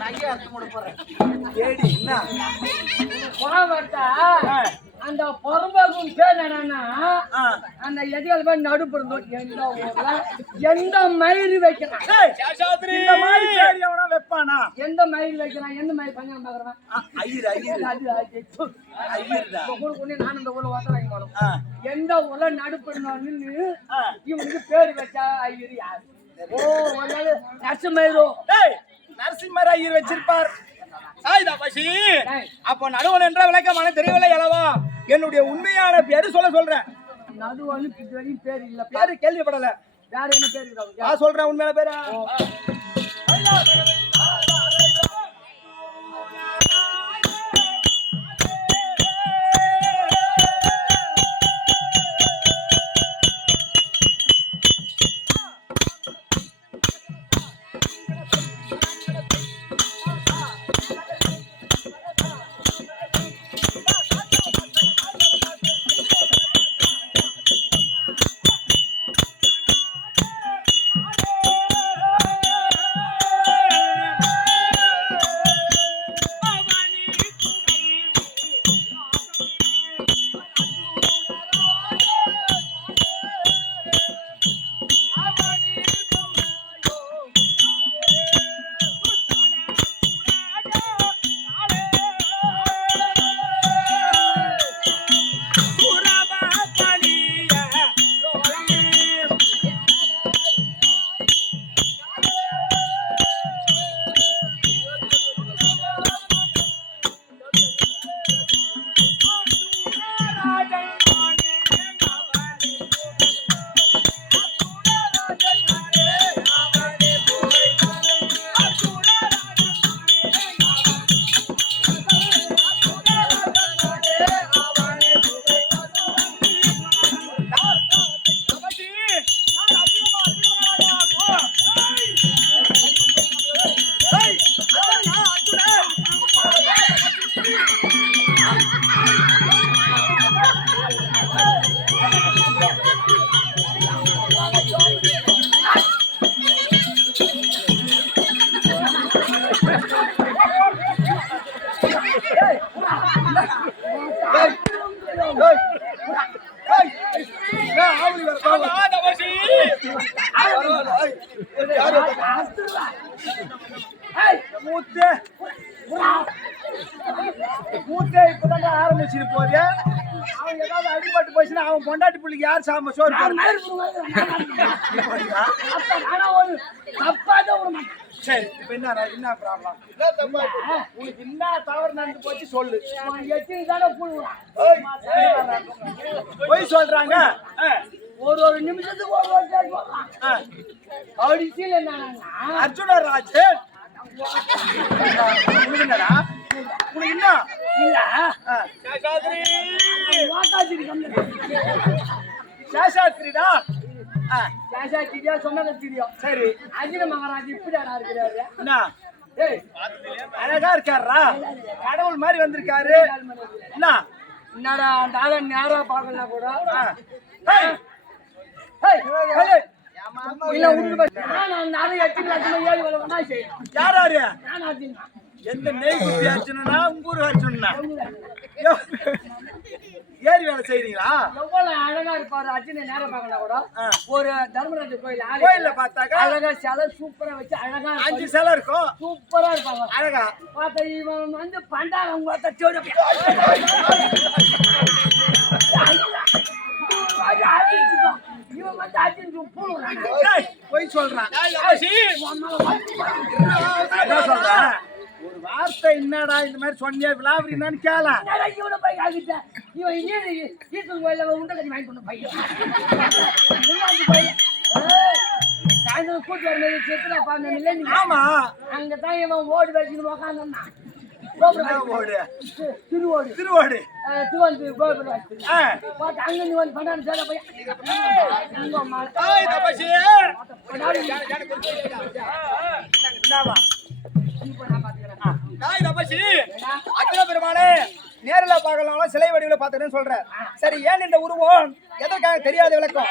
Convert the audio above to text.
நகையை அர்த்தம் போட போறேன். ஏடி என்ன போட்டா அந்த பொறுப்பாக்கும் பேர் என்னன்னா அந்த எதிர்கள் போய் நடுப்பு இருந்தோம். எந்த ஊர்ல எந்த மயில் வைக்கிறான் இந்த மாதிரி பேர் எவனா வைப்பானா? எந்த மயில் வைக்கிறான்? எந்த மயில் பஞ்சம் பாக்குறான்? நான் இந்த ஊர்ல வாங்க போனோம். எந்த ஊர்ல நடுப்பு இருந்தோம்னு இவனுக்கு பேர் வச்சா ஐயர் யாரு? ஓ நரசிம்மரோ நரசிம்மர் ஐயர் வச்சிருப்பார். அப்ப நடுவன் என்ற விளக்கமான தெரியவில்லை அல்லவா? என்னுடைய உண்மையான பேரு சொல்றேன். நடுவன் இதுவரையும் பேர் இல்ல. பேரு கேள்விப்படல. வேற என்ன பேரு? நான் சொல்றேன் உண்மையான பேரா. இப்பதான் ஆரம்பிச்சிரு போது. அவன் ஏதாவது அடிபட்டு போச்சுன்னா அவன் பொண்டாட்டி பிள்ளைக்கு யார் சாம சோறு சரி இப்ப என்ன ப்ராப்ளம்? உனக்கு என்ன தவறு நடந்து போச்சு சொல்லு. போய் சொல்றாங்க ஒரு நிமிஷத்துக்கு அர்ஜுன ராஜ் சேஷாத்ரிடா சேஷாத்திரியா சொன்னது தெரியும். சரி அர்ஜுன மகாராஜ் இப்படி இருக்கிறாரு. அழகா இருக்காரா? கடவுள் மாதிரி வந்திருக்காரு. என்னடா அந்த ஆள நேரா பாக்கல கூட எந்த நெய் குத்தி அர்ஜுனா உங்கூர் அர்ஜுனா ஏறி வேலை செய்றீங்களா? எவ்வளவு அழகா இருப்பாரு அர்ஜுன நேரம் பார்க்கல கூட. ஒரு தர்மராஜ கோயில்ல பார்த்தாக்கா அழகா சிலை சூப்பரா வச்சு அழகா 5 சிலை இருக்கும். சூப்பரா இருப்பாங்க அழகா. பார்த்தா இவன் வந்து பண்டாரம் பார்த்தா சோறு இவன் வந்து அர்ஜுன் போய் சொல்றான். சொல்றேன் ஒரு வார்த்தை என்னடா இந்த மாதிரி சொன்னியா விளாவரி என்னன்னு கேள. இவனை போய் ஆகிட்ட இவன் ஈசன் கோயில உண்டை கட்டி வாங்கி கொண்டு பையன் சாயந்தரம் கூட்டு வரும்போது செத்துனா பாருங்க. ஆமா அங்கதான் இவன் ஓடி வச்சுன்னு உக்காந்தான். திருவோடு திருவோடு திருவனந்தபுரம் கோபுரம் அங்க நீ வந்து பண்ணாரு சேலை போய் பெருமானே நேரில் பார்க்கலாம் சிலை வடிவில் பார்த்துன்னு சொல்றேன். சரி ஏன் இந்த உருவம் எதற்காக தெரியாத விளக்கம்.